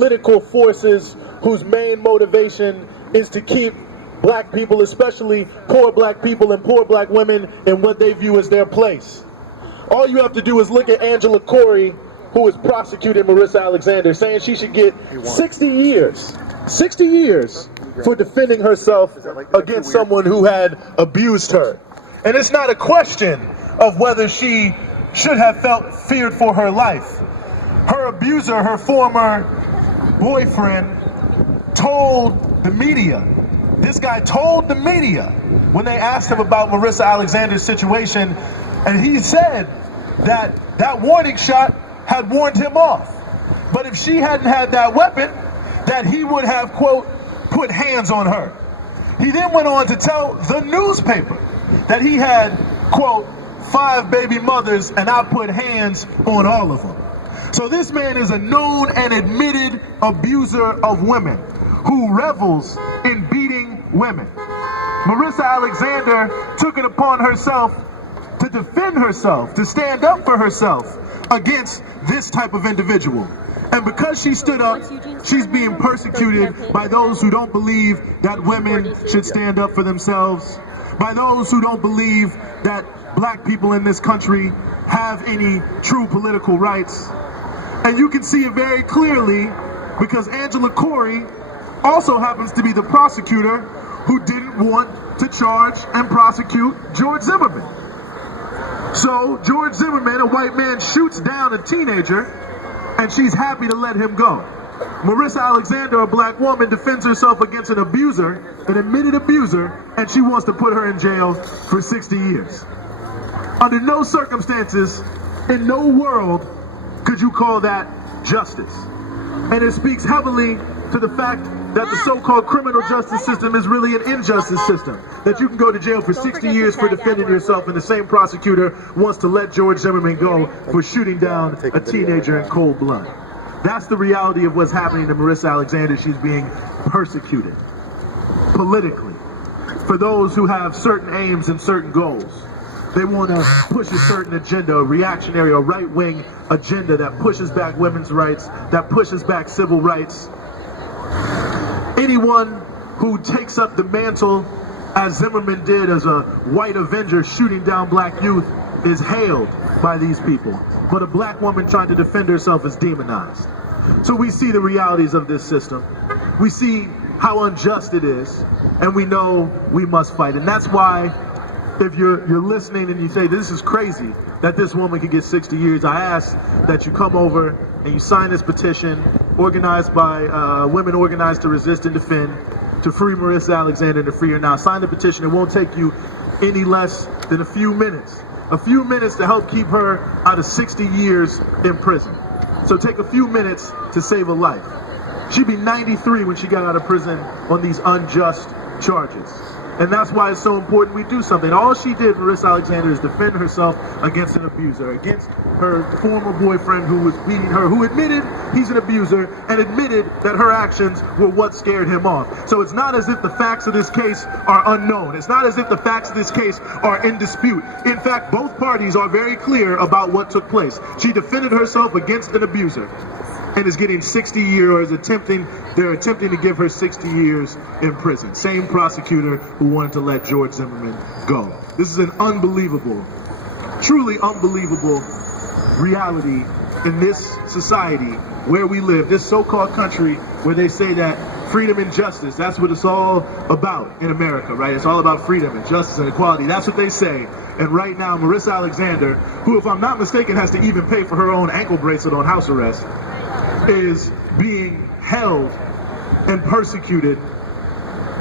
political forces whose main motivation is to keep black people, especially poor black people and poor black women, in what they view as their place. All you have to do is look at Angela Corey, who is prosecuting Marissa Alexander, saying she should get 60 years for defending herself against someone who had abused her. And it's not a question of whether she should have felt feared for her life. Her abuser, her former boyfriend, told the media, this guy told the media when they asked him about Marissa Alexander's situation, and he said that that warning shot had warned him off. But if she hadn't had that weapon, that he would have, quote, put hands on her. He then went on to tell the newspaper that he had, quote, 5 baby mothers and I put hands on all of them. So this man is a known and admitted abuser of women who revels in beating women. Marissa Alexander took it upon herself to defend herself, to stand up for herself against this type of individual. And because she stood up, she's being persecuted by those who don't believe that women should stand up for themselves, by those who don't believe that black people in this country have any true political rights. And you can see it very clearly because Angela Corey also happens to be the prosecutor who didn't want to charge and prosecute George Zimmerman. So George Zimmerman, a white man, shoots down a teenager, and she's happy to let him go. Marissa Alexander, a black woman, defends herself against an abuser, an admitted abuser, and she wants to put her in jail for 60 years. Under no circumstances, in no world, could you call that justice. And it speaks heavily to the fact that the so-called criminal justice system is really an injustice system. That you can go to jail for 60 years for defending yourself, and the same prosecutor wants to let George Zimmerman go for shooting down a teenager in cold blood. That's the reality of what's happening to Marissa Alexander. She's being persecuted politically for those who have certain aims and certain goals. They want to push a certain agenda, a reactionary or right-wing agenda that pushes back women's rights, that pushes back civil rights. Anyone who takes up the mantle, as Zimmerman did, as a white avenger shooting down black youth, is hailed by these people. But a black woman trying to defend herself is demonized. So we see the realities of this system. We see how unjust it is, and we know we must fight. And that's why, if you're listening and you say, this is crazy that this woman could get 60 years, I ask that you come over and you sign this petition organized by Women Organized to Resist and Defend to free Marissa Alexander and to free her now. Sign the petition. It won't take you any less than a few minutes. A few minutes to help keep her out of 60 years in prison. So take a few minutes to save a life. She'd be 93 when she got out of prison on these unjust charges. And that's why it's so important we do something. All she did, Marissa Alexander, is defend herself against an abuser, against her former boyfriend who was beating her, who admitted he's an abuser and admitted that her actions were what scared him off. So it's not as if the facts of this case are unknown. It's not as if the facts of this case are in dispute. In fact, both parties are very clear about what took place. She defended herself against an abuser and is getting 60 years, they're attempting to give her 60 years in prison. Same prosecutor who wanted to let George Zimmerman go. This is an unbelievable, truly unbelievable reality in this society where we live, this so-called country where they say that freedom and justice, that's what it's all about in America, right? It's all about freedom and justice and equality. That's what they say. And right now, Marissa Alexander, who, if I'm not mistaken, has to even pay for her own ankle bracelet on house arrest, is being held and persecuted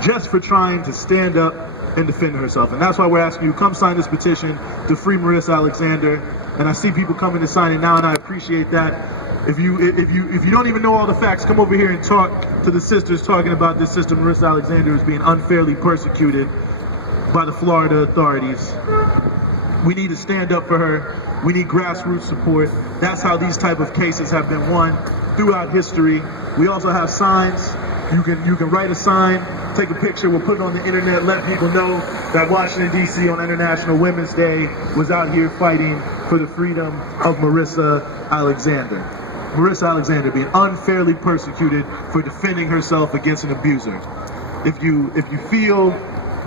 just for trying to stand up and defend herself. And that's why we're asking you, come sign this petition to free Marissa Alexander. And I see people coming to sign it now, and I appreciate that. If you don't even know all the facts, come over here and talk to the sisters talking about this sister, Marissa Alexander, is being unfairly persecuted by the Florida authorities. We need to stand up for her. We need grassroots support. That's how these type of cases have been won throughout history. We also have signs. You can write a sign, take a picture, we'll put it on the internet, let people know that Washington, D.C. on International Women's Day was out here fighting for the freedom of Marissa Alexander. Marissa Alexander being unfairly persecuted for defending herself against an abuser. If you feel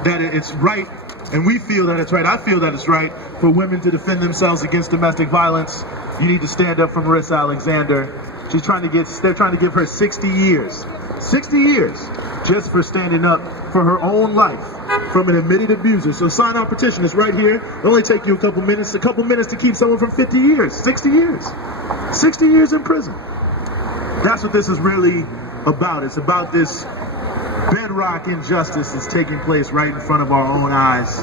that it's right, and we feel that it's right, I feel that it's right for women to defend themselves against domestic violence, you need to stand up for Marissa Alexander. They're trying to give her 60 years. 60 years just for standing up for her own life from an admitted abuser. So sign our petition. It's right here. It'll only take you a couple minutes to keep someone from 50 years, 60 years. 60 years in prison. That's what this is really about. It's about this bedrock injustice that's taking place right in front of our own eyes.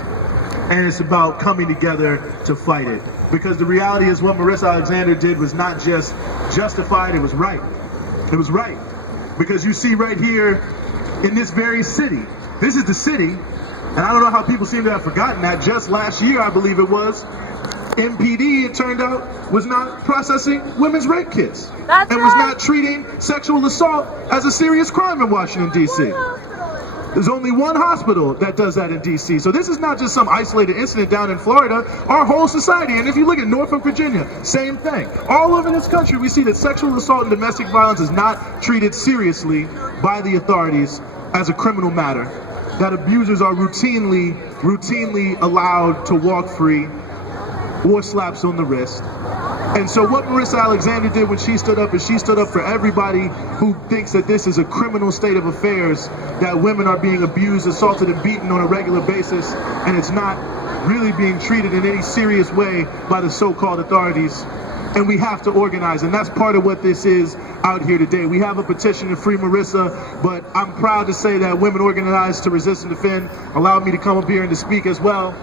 And it's about coming together to fight it. Because the reality is what Marissa Alexander did was not just justified, it was right. It was right. Because you see right here in this very city, this is the city, and I don't know how people seem to have forgotten that just last year, I believe it was, MPD, it turned out, was not processing women's rape kits. That's and right. was not treating sexual assault as a serious crime in Washington, D.C. There's only one hospital that does that in D.C. So this is not just some isolated incident down in Florida. Our whole society, and if you look at Norfolk, Virginia, same thing. All over this country, we see that sexual assault and domestic violence is not treated seriously by the authorities as a criminal matter. That abusers are routinely allowed to walk free or slaps on the wrist. And so what Marissa Alexander did when she stood up is she stood up for everybody who thinks that this is a criminal state of affairs, that women are being abused, assaulted, and beaten on a regular basis, and it's not really being treated in any serious way by the so-called authorities. And we have to organize, and that's part of what this is out here today. We have a petition to free Marissa, but I'm proud to say that Women Organized to Resist and Defend allowed me to come up here and to speak as well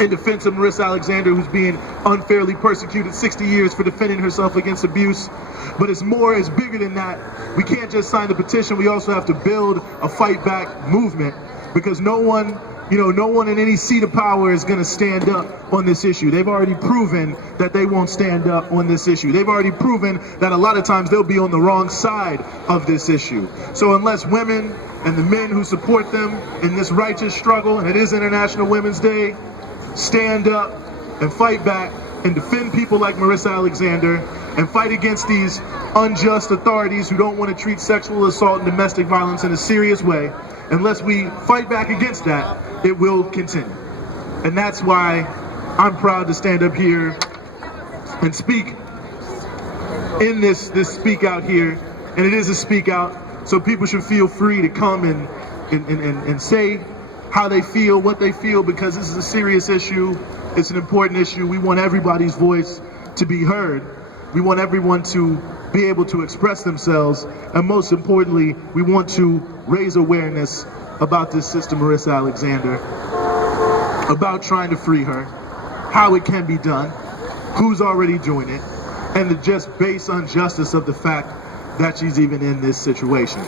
in defense of Marissa Alexander, who's being unfairly persecuted 60 years for defending herself against abuse. But it's bigger than that. We can't just sign the petition, we also have to build a fight back movement, because no one in any seat of power is going to stand up on this issue. They've already proven that they won't stand up on this issue. They've already proven that a lot of times they'll be on the wrong side of this issue. So unless women and the men who support them in this righteous struggle, and it is International Women's Day, stand up and fight back and defend people like Marissa Alexander and fight against these unjust authorities who don't want to treat sexual assault and domestic violence in a serious way, unless we fight back against that, it will continue. And that's why I'm proud to stand up here and speak in this speak out here. And it is a speak out, so people should feel free to come and say how they feel, what they feel, because this is a serious issue. It's an important issue. We want everybody's voice to be heard. We want everyone to be able to express themselves. And most importantly, we want to raise awareness about this sister Marissa Alexander, about trying to free her, how it can be done, who's already doing it, and the just base injustice of the fact that she's even in this situation.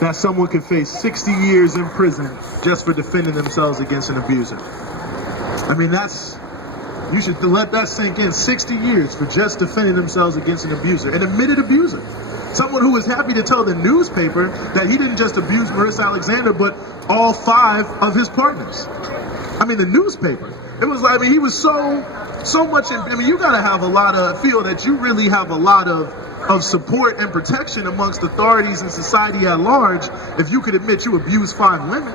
That someone could face 60 years in prison just for defending themselves against an abuser. I mean, you should let that sink in. 60 years for just defending themselves against an abuser, an admitted abuser. Someone who was happy to tell the newspaper that he didn't just abuse Marissa Alexander, but all 5 of his partners. I mean, the newspaper. It was like, I mean, he was so much, you gotta feel that you really have a lot of support and protection amongst authorities and society at large if you could admit you abused 5 women.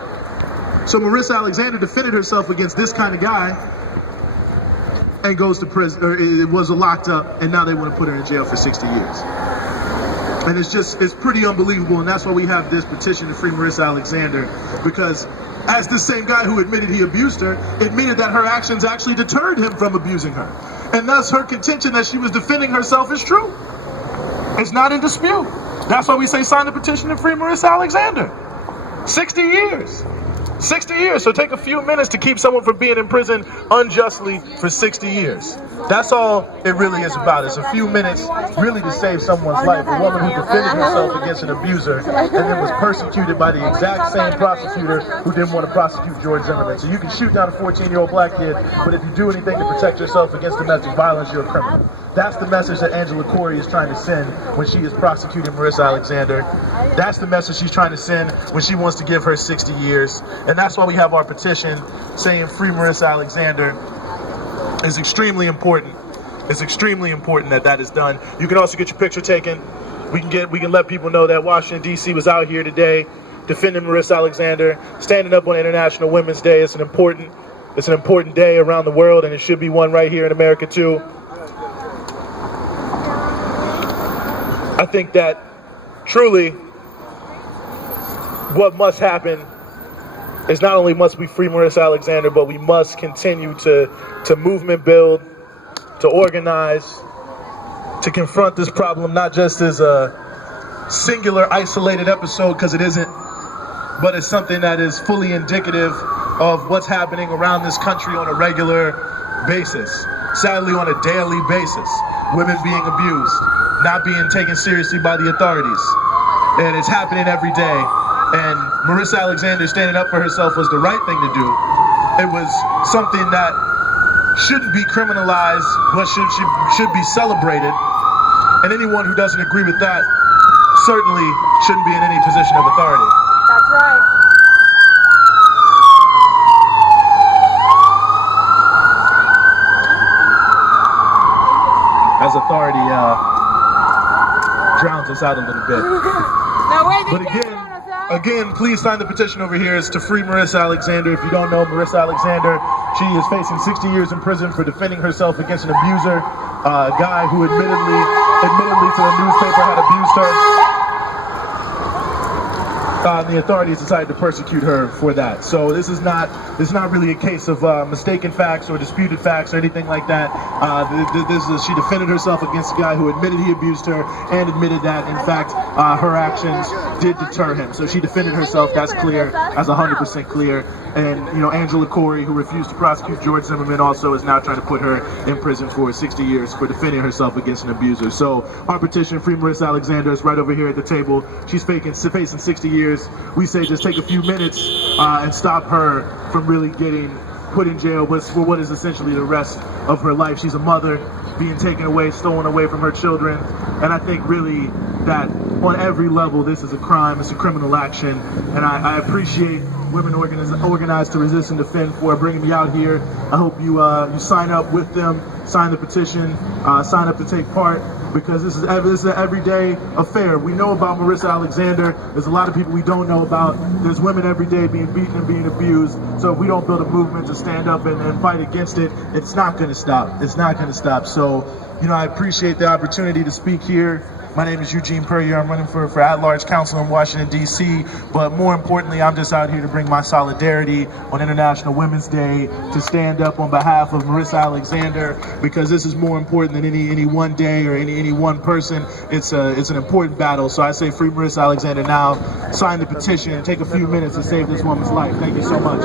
So Marissa Alexander defended herself against this kind of guy and goes to prison, or it was locked up, and now they want to put her in jail for 60 years. And it's pretty unbelievable, and that's why we have this petition to free Marissa Alexander, because as this same guy who admitted he abused her, admitted that her actions actually deterred him from abusing her. And thus her contention that she was defending herself is true. It's not in dispute. That's why we say sign the petition to free Marissa Alexander. 60 years. 60 years. So take a few minutes to keep someone from being in prison unjustly for 60 years. That's all it really is about. It's a few minutes really to save someone's life. A woman who defended herself against an abuser and then was persecuted by the exact same prosecutor who didn't want to prosecute George Zimmerman. So you can shoot down a 14-year-old black kid, but if you do anything to protect yourself against domestic violence, you're a criminal. That's the message that Angela Corey is trying to send when she is prosecuting Marissa Alexander. That's the message she's trying to send when she wants to give her 60 years. And that's why we have our petition saying free Marissa Alexander is extremely important. It's extremely important that that is done. You can also get your picture taken. We can let people know that Washington, D.C. was out here today defending Marissa Alexander, standing up on International Women's Day. It's an important day around the world, and it should be one right here in America too. I think that truly what must happen is not only must we free Marissa Alexander, but we must continue to movement build, to organize, to confront this problem, not just as a singular, isolated episode, because it isn't, but it's something that is fully indicative of what's happening around this country on a regular basis. Sadly, on a daily basis. Women being abused, not being taken seriously by the authorities. And it's happening every day. And Marissa Alexander standing up for herself was the right thing to do. It was something that shouldn't be criminalized, but should be celebrated. And anyone who doesn't agree with that certainly shouldn't be in any position of authority. That's right. As authority drowns us out a little bit. But again, please sign the petition over here. It's to free Marissa Alexander. If you don't know Marissa Alexander, she is facing 60 years in prison for defending herself against an abuser, a guy who admittedly to the newspaper had abused her. The authorities decided to persecute her for that. So this is not really a case of mistaken facts or disputed facts or anything like that. She defended herself against a guy who admitted he abused her and admitted that, in fact, her actions did deter him. So she defended herself. That's clear. That's 100% clear. And Angela Corey, who refused to prosecute George Zimmerman, also is now trying to put her in prison for 60 years for defending herself against an abuser. So our petition, Free Marissa Alexander, is right over here at the table. She's facing 60 years. We say just take a few minutes and stop her from really getting put in jail for what is essentially the rest of her life. She's a mother being taken away, stolen away from her children. And I think really that on every level, this is a crime. It's a criminal action. And I appreciate women organized to resist and defend for bringing me out here. I hope you sign up with them, sign the petition, sign up to take part, because this is an everyday affair. We know about Marissa Alexander. There's a lot of people we don't know about. There's women every day being beaten and being abused. So if we don't build a movement to stand up and fight against it, it's not going to stop. It's not going to stop. So, I appreciate the opportunity to speak here. My name is Eugene Puryear. I'm running for at-large council in Washington, D.C. But more importantly, I'm just out here to bring my solidarity on International Women's Day, to stand up on behalf of Marissa Alexander, because this is more important than any one day or any one person. It's an important battle. So I say free Marissa Alexander now. Sign the petition and take a few minutes to save this woman's life. Thank you so much.